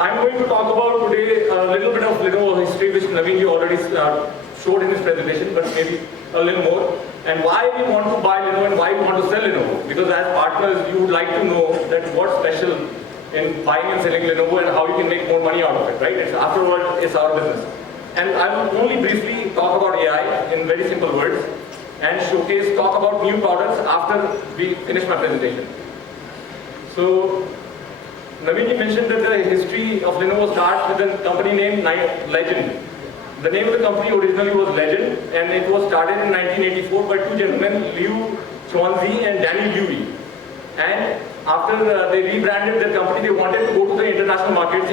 I'm going to talk about today a little bit of Lenovo history, which Naveen already showed in his presentation, but maybe a little more. And why we want to buy Lenovo and why we want to sell Lenovo. Because as partners, you would like to know that what's special in buying and selling Lenovo and how you can make more money out of it, right? After all, it's our business. And I will only briefly talk about AI in very simple words and talk about new products after we finish my presentation. So, Naveen mentioned that the history of Lenovo starts with a company named Legend. The name of the company originally was Legend, and it was started in 1984 by two gentlemen, Liu Chuanzi and Danny Liu. And after they rebranded their company, they wanted to go to the international markets.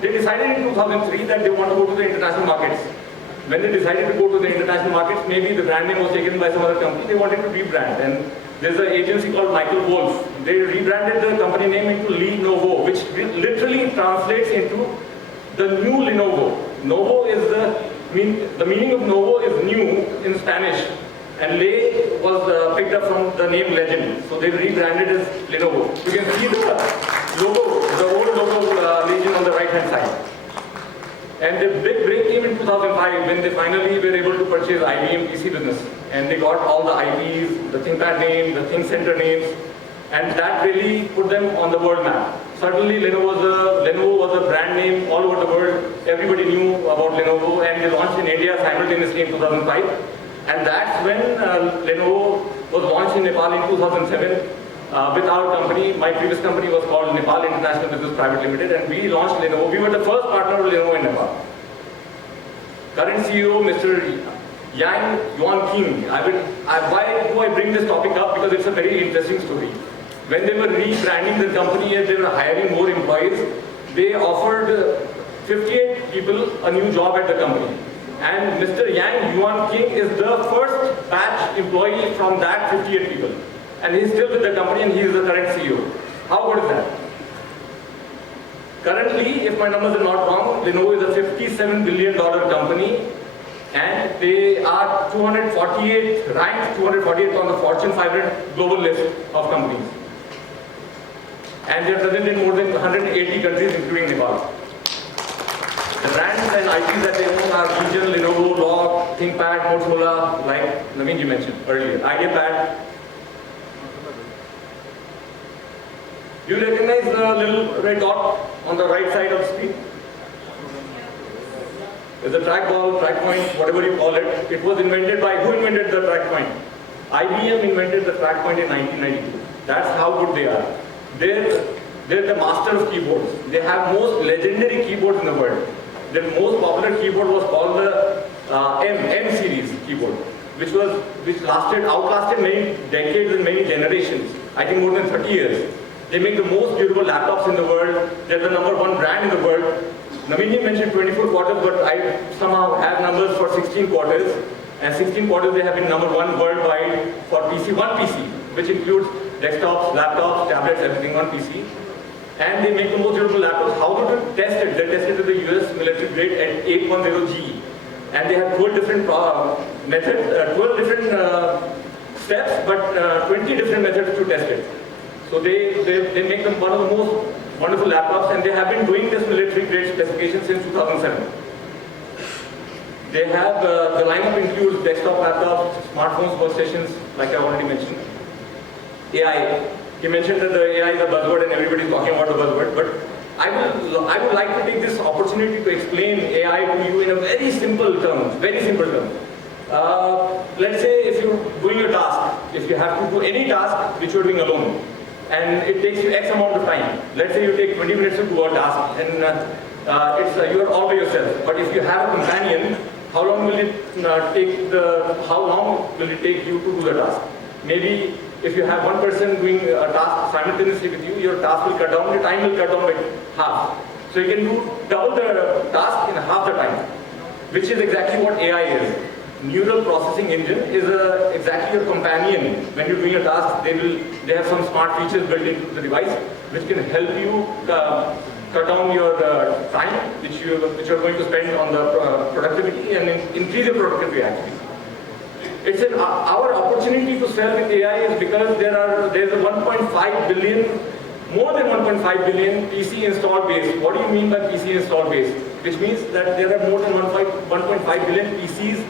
They decided in 2003 that they want to go to the international markets. When they decided to go to the international markets, maybe the brand name was taken by some other company. They wanted to rebrand, and there's an agency called Michael Wolf. They rebranded the company name into Lenovo, which literally translates into the new Lenovo. Novo is the meaning of Novo is new in Spanish, and Le was picked up from the name Legend. So they rebranded as Lenovo. You can see the logo, the old logo Legend on the right hand side. And the big break came in 2005 when they finally were able to purchase IBM PC business. And they got all the IPs, the ThinkPad name, the ThinkCenter names, and that really put them on the world map. Suddenly Lenovo was a brand name all over the world. Everybody knew about Lenovo, and they launched in India simultaneously in 2005. And that's when Lenovo was launched in Nepal in 2007 with our company. My previous company was called Nepal International Business Private Limited, and we launched Lenovo. We were the first partner of Lenovo in Nepal. Current CEO, Mr. Yang Yuan King. Why do I bring this topic up? Because it's a very interesting story. When they were rebranding the company and they were hiring more employees, they offered 58 people a new job at the company. And Mr. Yang Yuan King is the first batch employee from that 58 people. And he's still with the company and he is the current CEO. How good is that? Currently, if my numbers are not wrong, Lenovo is a $57 billion company, and they are ranked 248th on the Fortune 500 global list of companies. And they are present in more than 180 countries, including Nepal. The brands and IPs that they own are Region, Lenovo, LOQ, ThinkPad, Motorola, like Naveen mentioned earlier, IdeaPad. Do you recognize the little red dot on the right side of the screen? It's a trackball, track point, whatever you call it. It was invented by, who invented the track point? IBM invented the track point in 1992. That's how good they are. They're the master of keyboards. They have most legendary keyboards in the world. Their most popular keyboard was called the M series keyboard, which outlasted many decades and many generations. I think more than 30 years. They make the most beautiful laptops in the world. They're the #1 brand in the world. Naveen mentioned 24 quarters, but I somehow have numbers for 16 quarters. And 16 quarters they have been #1 worldwide for one PC, which includes desktops, laptops, tablets, everything on PC. And they make the most beautiful laptops. How to test it? They tested with the US military grade at 810G. And they have 12 different methods, 12 different steps, but 20 different methods to test it. So they make them one of the most wonderful laptops, and they have been doing this military grade specification since 2007. They have, the lineup includes desktop laptops, smartphones, workstations, like I already mentioned. AI. He mentioned that the AI is a buzzword and everybody's talking about the buzzword, but I would like to take this opportunity to explain AI to you in a very simple term. Let's say if you're doing a task, if you have to do any task which you're doing alone, and it takes you X amount of time. Let's say you take 20 minutes to do a task, and you're all by yourself. But if you have a companion, how long will it take you to do the task? Maybe if you have one person doing a task simultaneously with you, your task will cut down, your time will cut down by half. So you can do double the task in half the time, which is exactly what AI is. Neural processing engine is exactly your companion. When you're doing a task, they have some smart features built into the device, which can help you cut down your time, which you're going to spend on the productivity, and increase your productivity actually. It's our opportunity to sell with AI is because there's a 1.5 billion more than 1.5 billion PC installed base. What do you mean by PC installed base? Which means that there are more than 1.5 billion PCs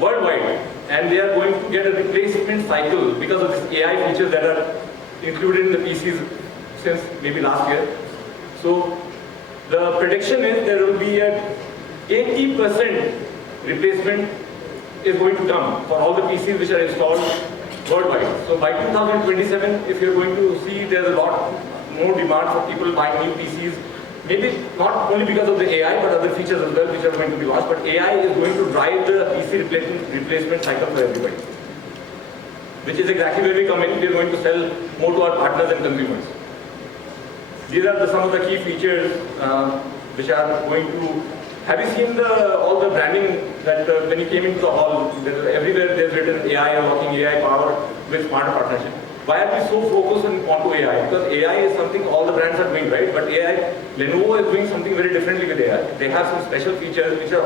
worldwide, and they are going to get a replacement cycle because of this AI features that are included in the PCs since maybe last year. So the prediction is there will be a 80% replacement is going to come for all the PCs which are installed worldwide. So by 2027, if you're going to see there's a lot more demand for people buying new PCs, maybe not only because of the AI, but other features as well which are going to be launched, but AI is going to drive the PC replacement cycle for everybody. Which is exactly where we come in. We're going to sell more to our partners and consumers. These are some of the key features which are going to... Have you seen all the branding that when you came into the hall, everywhere there's written AI, unlocking AI power with smart partnership. Why are we so focused onto AI? Because AI is something all the brands are doing, right? But AI, Lenovo is doing something very differently with AI. They have some special features which are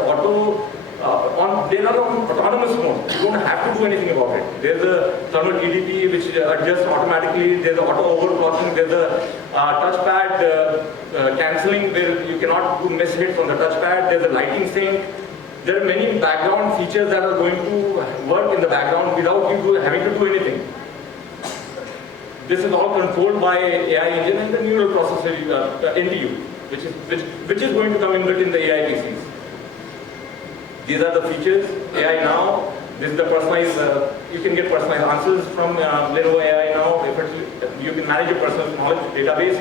they're on autonomous mode. You don't have to do anything about it. There's a thermal TDP which adjusts automatically. There's auto overclocking. There's a touchpad cancelling where you cannot do miss hits on the touchpad. There's a lighting sync. There are many background features that are going to work in the background without you having to do anything. This is all controlled by AI engine and the neural processor NPU, which is going to come inbuilt in the AI PCs. These are the features. AI now. This is the personalized. You can get personalized answers from Lenovo AI now. You can manage your personal knowledge database.